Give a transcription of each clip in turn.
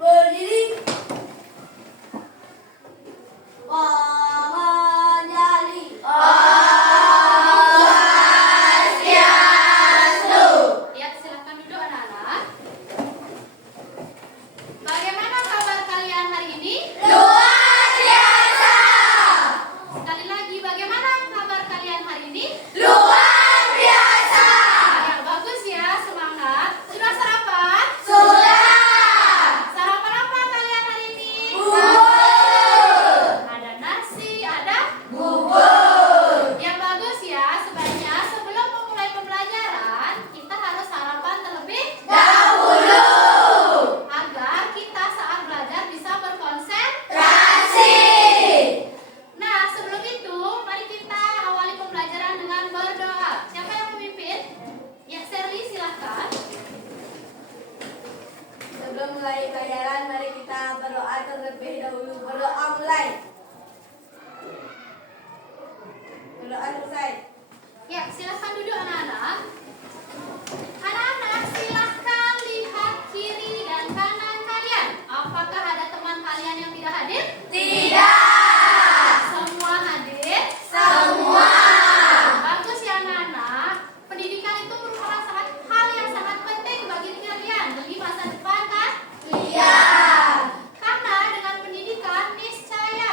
Berdiri. Menjadi. Ya, silakan duduk anak-anak. Bagaimana kabar kalian hari ini? Luar biasa. Sekali lagi, bagaimana kabar kalian hari ini? Luar biasa. Ya, bagus ya, semangat. Sudah sarapan? Sudah. Sarapan apa kalian hari ini? Bubur. Ada nasi, ada? Bubur. Ya, bagus ya. Sebaiknya sebelum memulai pembelajaran, kita harus sarapan terlebih Dahulu. agar kita saat belajar bisa berkonsentrasi. Rasi. Nah, sebelum itu, mari kita awali pembelajaran dengan berdoa. Siapa yang memimpin? Ya, Sherly, silahkan. Sebelum mulai pelajaran, mari kita berdoa terlebih dahulu. Berdoa mulai. Berdoa selesai. Ya, silahkan duduk anak-anak. Anak-anak, silahkan lihat kiri dan kanan kalian. Apakah ada teman kalian yang tidak hadir? Tidak. Semua hadir? Semua. Bagus ya anak-anak. Pendidikan itu merupakan hal yang sangat penting bagi kalian bagi masa depan kan? Iya. Karena dengan pendidikan niscaya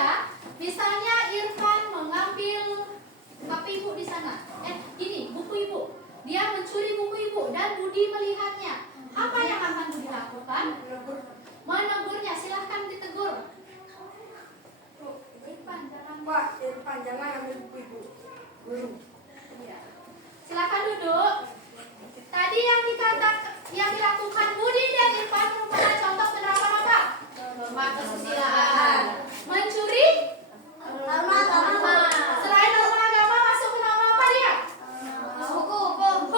ya. Misalnya Irfan mengambil HP ibu di sana. Ini buku ibu. Dia mencuri buku ibu dan Budi melihatnya. Apa yang akan Budi lakukan? Menegurnya. Silahkan ditegur. Irfan, jangan ambil buku ibu. Guru. Ya. Silakan duduk. Tadi yang dilakukan Budi dan Irfan merupakan contoh penerapan apa? Norma kesusilaan. Mencuri? Norma. Selain norma agama masuk ke norma apa dia? Hukum.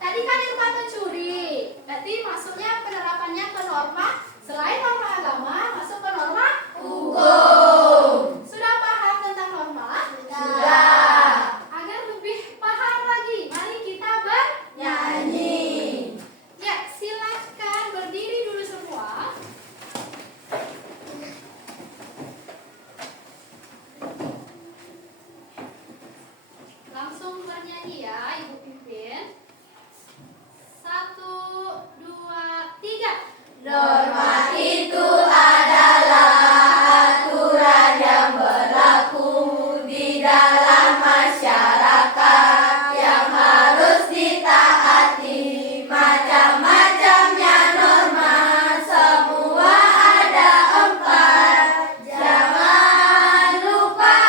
Tadi kan Irfan mencuri. Berarti masuknya penerapannya ke norma. Selain norma agama masuk ke norma hukum. Sudah paham tentang norma? Sudah. Agar lebih paham lagi, mari kita bernyanyi. Ya, silakan berdiri dulu semua. Langsung bernyanyi ya, Ibu pimpin. 1, 2, 3. Norma itu adalah aturan yang berlaku di dalam masyarakat yang harus ditaati. Macam-macamnya norma, semua ada 4. Jangan lupa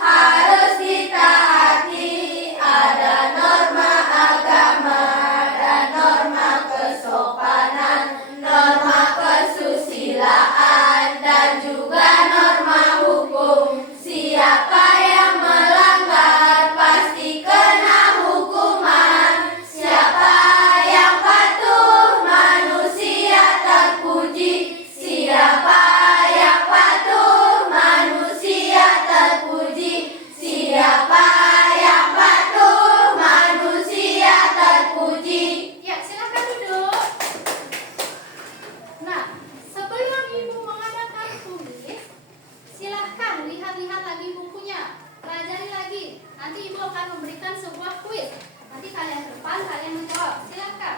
harus ditaati. Ada norma agama dan norma kesopanan, norma kesusilaan, dan juga norma hukum. Siapa yang melanggar pasti kena hukuman. Siapa yang patuh manusia terpuji. Siapa yang patuh manusia terpuji. Siapa yang patuh manusia terpuji. Ya, silakan duduk. Nah, sebelum Ibu mengadakan tulis, silahkan lihat-lihat lagi bukunya, pelajari lagi. Nanti Ibu akan memberikan sebuah kuis. Nanti kalian ke depan, kalian menjawab. Silakan.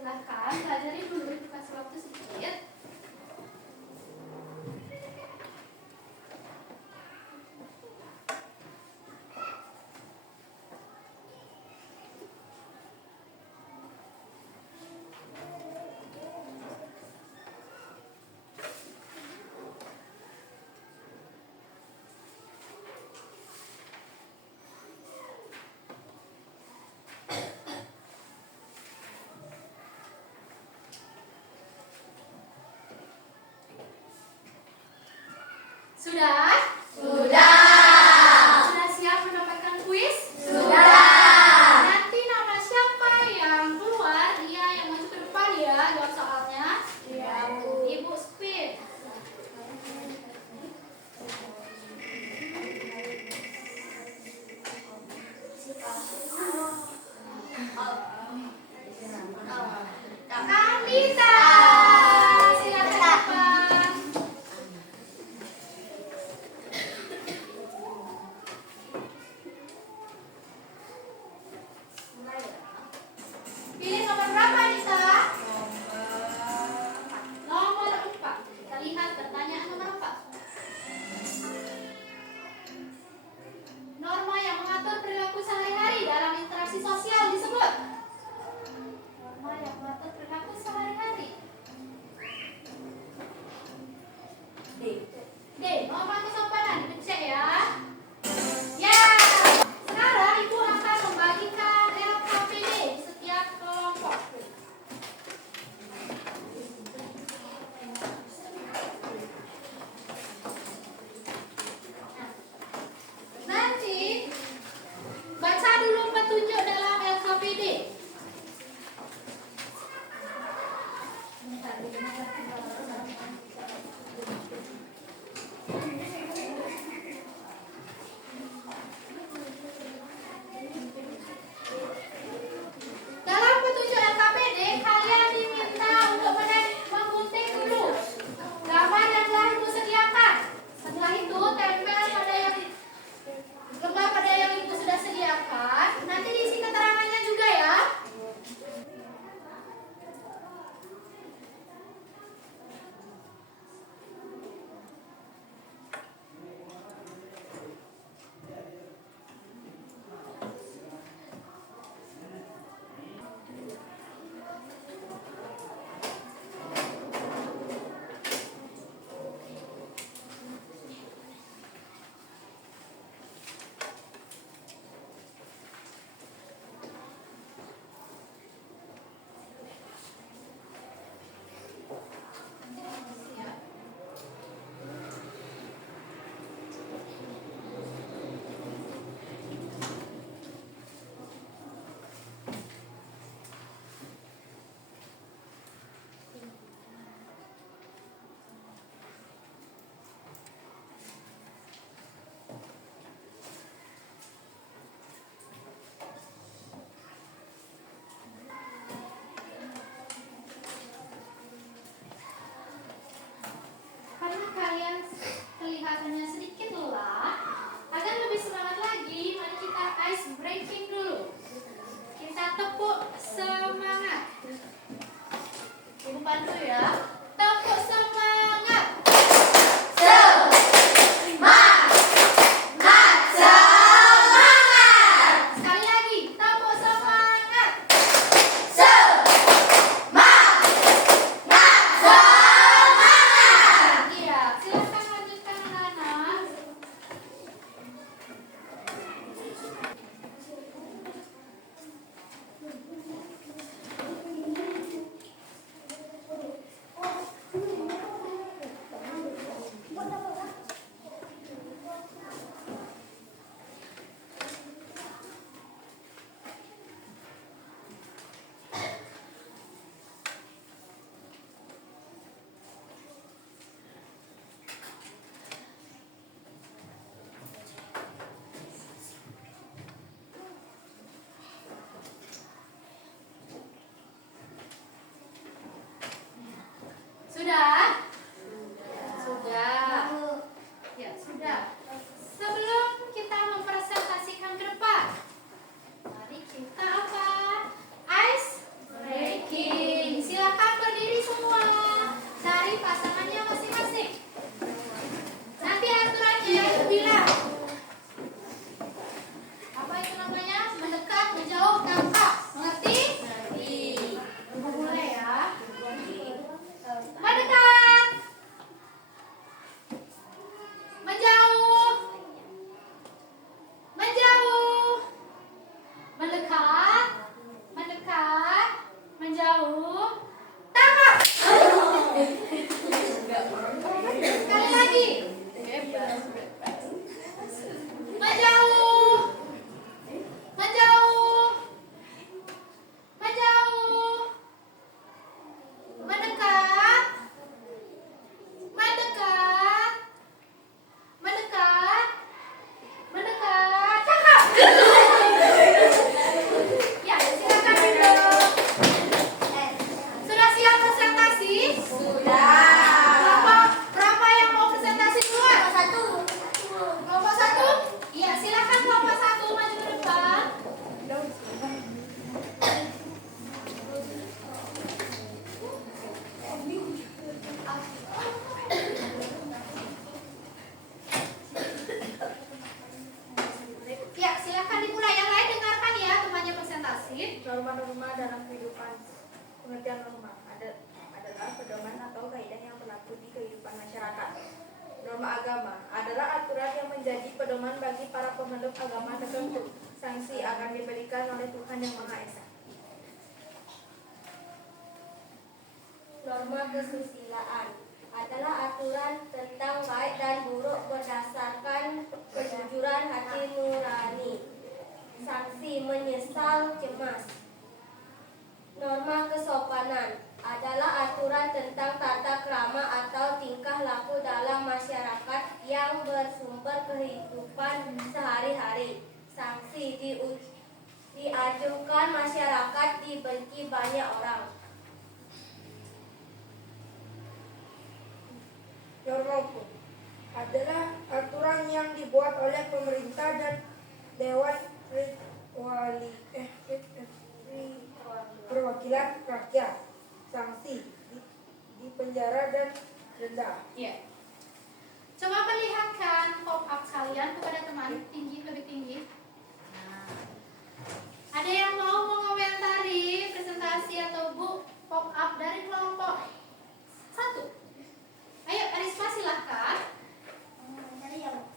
Silahkan pelajari dulu, dikasih waktu sedikit. Sudah? Sudah siap mendapatkan kuis? Nanti nama siapa yang keluar, dia yang maju ke depan ya, jawab soalnya. Ibu speed. Anita, silakan depan. Pilih nomor berapa, Anita? Nomor 4. Kita lihat pertanyaan nomor 4. Norma yang mengatur perilaku sehari-hari dalam interaksi sosial disebut. Norma yang mengatur perilaku sehari-hari. D. Norma kesopanan. Dicek ya. Ya. Sekarang Ibu akan membagikan LKPD di setiap kelompok. Nanti baca dulu petunjuk dalam LKPD. Sudah? Sudah. Ya, sudah. Sebelum kita mempresentasikan ke depan, mari kita apa? Ice breaking. Silakan berdiri semua. Cari pasangannya masing-masing. Nanti aturannya aku bilang. Apa itu namanya? Mendekat, menjauh, nampak. Mengerti? Mengerti. Mulai ya. Mendekat. Menjauh. Menjauh. Mendekat. Mendekat. Menjauh. Tangkap. Sekali lagi. Menjauh. Menjauh. Menjauh. Mendekat. Mendekat. Mendekat. Mendekat. Cakap. Ya, silakan duduk. Sudah siap presentasi? Sudah. Berapa yang mau presentasi duluan? Satu. Kelompok satu? Iya, silakan kelompok satu maju ke depan. Ya, silakan dimulai. Yang lain dengarkan ya temannya presentasi. Norma-norma dalam kehidupan. Pengertian norma adalah pedoman atau kaidah yang berlaku di kehidupan masyarakat. Norma agama adalah aturan yang menjadi pedoman bagi para pemeluk agama tertentu. Sanksi akan diberikan oleh Tuhan Yang Maha Esa. Norma kesusilaan adalah aturan tentang baik dan buruk berdasarkan kejujuran hati nurani. Sanksi menyesal cemas. Norma kesopanan adalah aturan tentang tata krama atau tingkah laku dalam masyarakat yang bersumber kehidupan sehari-hari. Sanksi diajukan masyarakat dibenci banyak orang. Norma hukum adalah aturan yang dibuat oleh pemerintah dan Dewan Perwakilan Rakyat. Sanksi dipenjara dan denda. Ya. Coba perlihatkan pop up kalian kepada teman tinggi lebih tinggi. Nah. Ada yang mau mengomentari presentasi atau buku pop up dari kelompok satu? Ayo, Arisma silahkan.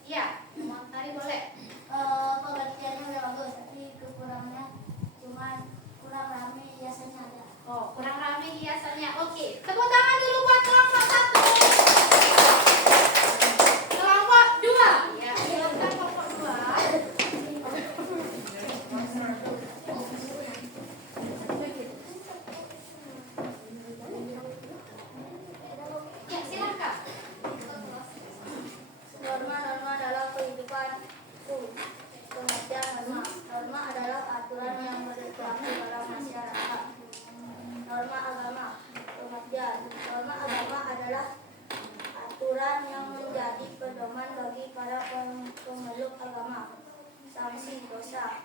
Ya, komentari boleh. Pengertiannya udah bagus, tapi kekurangannya cuma kurang ramai hiasannya ada. Oh, kurang ramai hiasannya. Oke, tepuk tangan dulu buat kelompok satu. Kelompok dua. Ya, silakan kelompok dua. Ya, silakan. Norma-norma dalam kehidupan. Pengertian norma. Norma adalah aturan yang berlaku dalam masyarakat. Norma agama. Pengertian. Norma agama adalah aturan yang menjadi pedoman bagi para pemeluk agama. Sanksi dosa.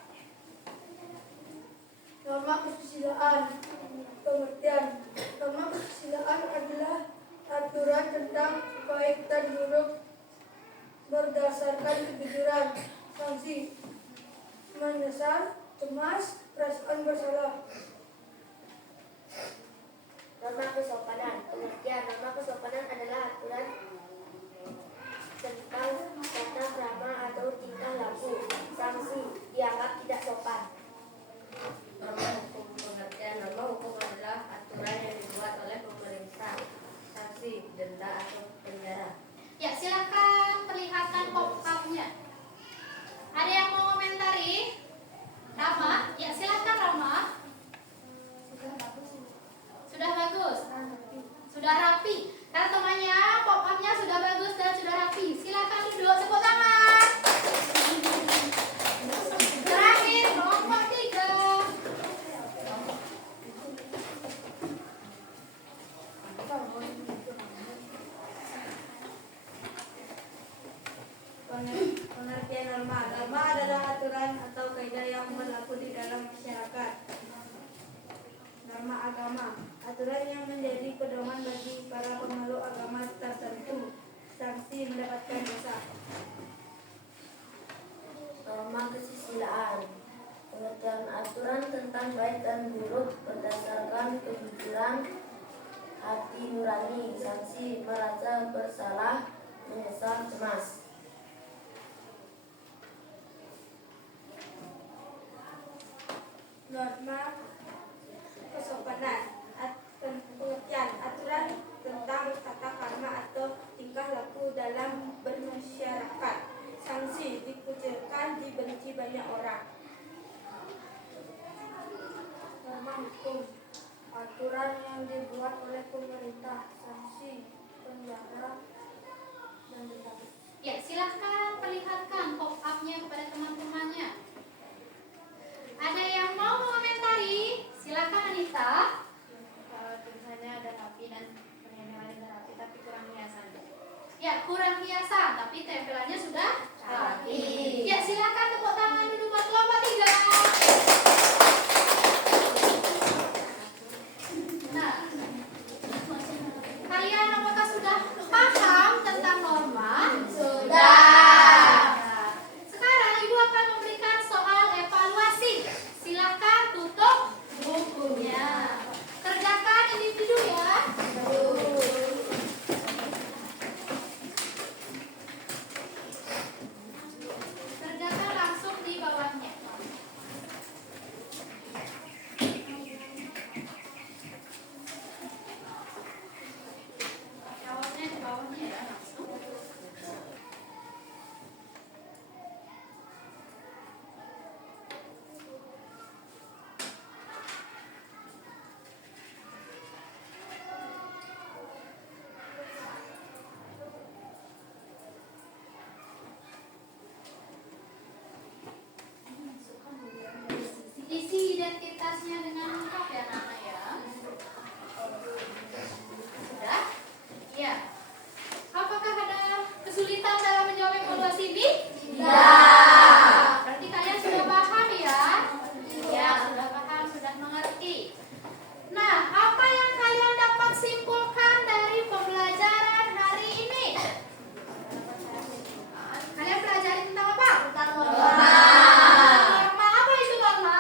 Norma kesusilaan. Pengertian. Norma kesusilaan adalah aturan tentang baik dan buruk berdasarkan kejujuran. Sanksi menyesal, cemas, perasaan bersalah. Norma kesopanan. Pengertian. Norma kesopanan adalah aturan tentang tata krama atau tingkah laku. Sanksi dianggap tidak sopan. Norma hukum. Pengertian. Norma hukum adalah aturan yang dibuat oleh pemerintah. Sanksi denda atau penjara. Ya, silakan perlihatkan pop up-nya. Ada yang mau komentari? Rama? Ya, silakan Rama. norma agama, aturan yang menjadi pedoman bagi para pemeluk agama tertentu, sanksi mendapatkan dosa. Norma kesusilaan, pengertian aturan tentang baik dan buruk berdasarkan kejujuran hati nurani, sanksi merasa bersalah, menyesal, cemas. Norma kesopanan, pengertian aturan tentang tata krama atau tingkah laku dalam bermasyarakat, sanksi dikucilkan, dibenci banyak orang. Norma hukum, aturan yang dibuat oleh pemerintah, sanksi penjara dan denda. Ya, silahkan perlihatkan pop-up-nya kepada teman-temannya. Ada yang mau mengomentari? Silahkan Anita. Tulisannya ada rapi dan penyampaiannya ada rapi tapi kurang hiasan. Ya, kurang hiasan, tapi tempelannya sudah Rapi. Ya, silakan tepuk tangan dulu buat kelompok 3. Nah, kalian apakah sudah paham tentang norma? Nah, sekarang Ibu akan memberikan soal evaluasi. Silakan tutup bukunya. Kerjakan individu ya. Kerjakan langsung di bawahnya. Jawabnya di bawahnya ya langsung. Isi identitasnya dengan lengkap ya Nana ya. Sudah? Iya. Apakah ada kesulitan dalam menjawab evaluasi ini? Tidak. Berarti kalian sudah paham ya? Iya, sudah paham, sudah mengerti. Nah, apa yang kalian dapat simpulkan dari pembelajaran hari ini? Kalian pelajari tentang apa? Tentang norma. Norma apa itu norma?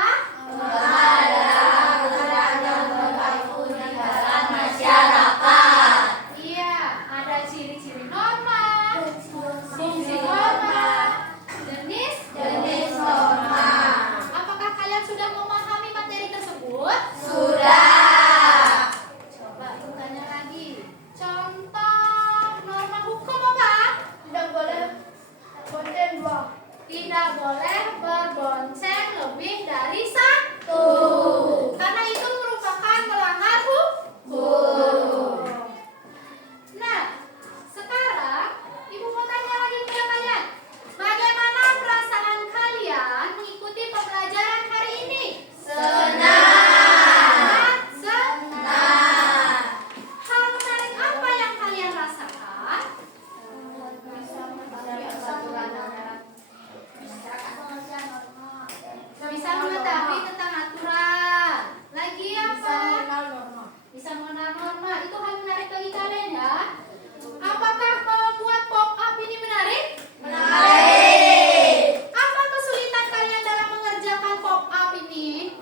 Iya, ada ciri-ciri norma, fungsi norma, jenis norma. Apakah kalian sudah memahami materi tersebut? Sudah. Coba aku tanya lagi. Contoh norma hukum apa? Tidak boleh konten dua. Tidak boleh berbonceng lebih dari satu. Karena itu merupakan melanggar hukum. Nah, sekarang Ibu mau tanya lagi kepada kalian. Bagaimana perasaan kalian mengikuti pembelajaran hari ini? Senang. Senang. Hal menarik apa yang kalian rasakan? Bisa mengetahui tentang aturan. Lagi apa? Bisa mengenal norma. Itu hal menarik bagi kalian ya. Apakah membuat pop-up ini menarik? Menarik. Apa kesulitan kalian dalam mengerjakan pop-up ini?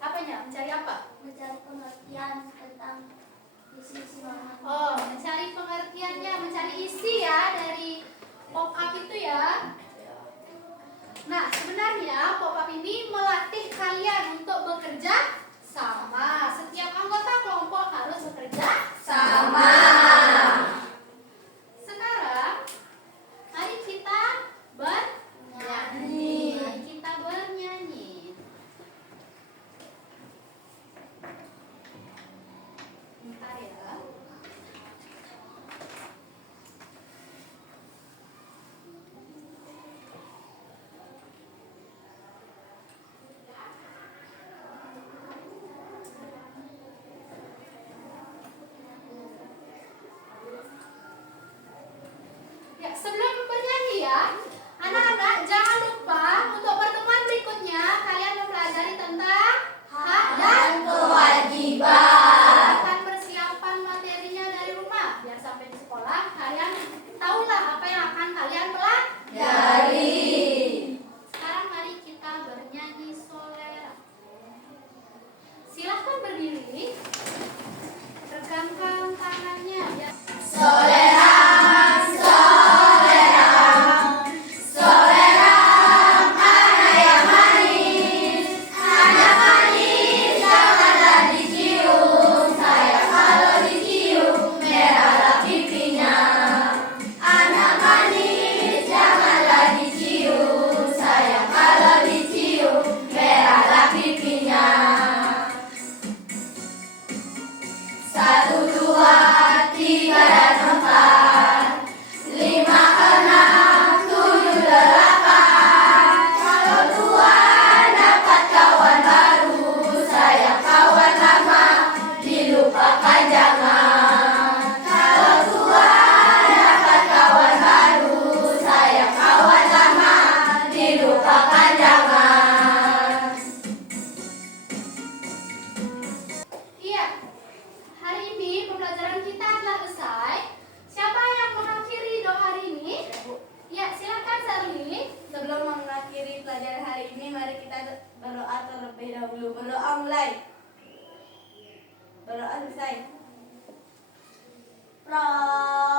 Apanya? Mencari apa? Mencari pengertian tentang isi-isi norma. Oh, mencari pengertiannya, mencari isi ya dari pop-up itu ya. Nah, sebenarnya pop-up ini melatih kalian untuk bekerja sama. Setiap anggota kelompok harus bekerja Sama. Sekarang, mari kita bernyanyi. Mari kita bernyanyi. Bentar ya. Berdoa selesai. Pro.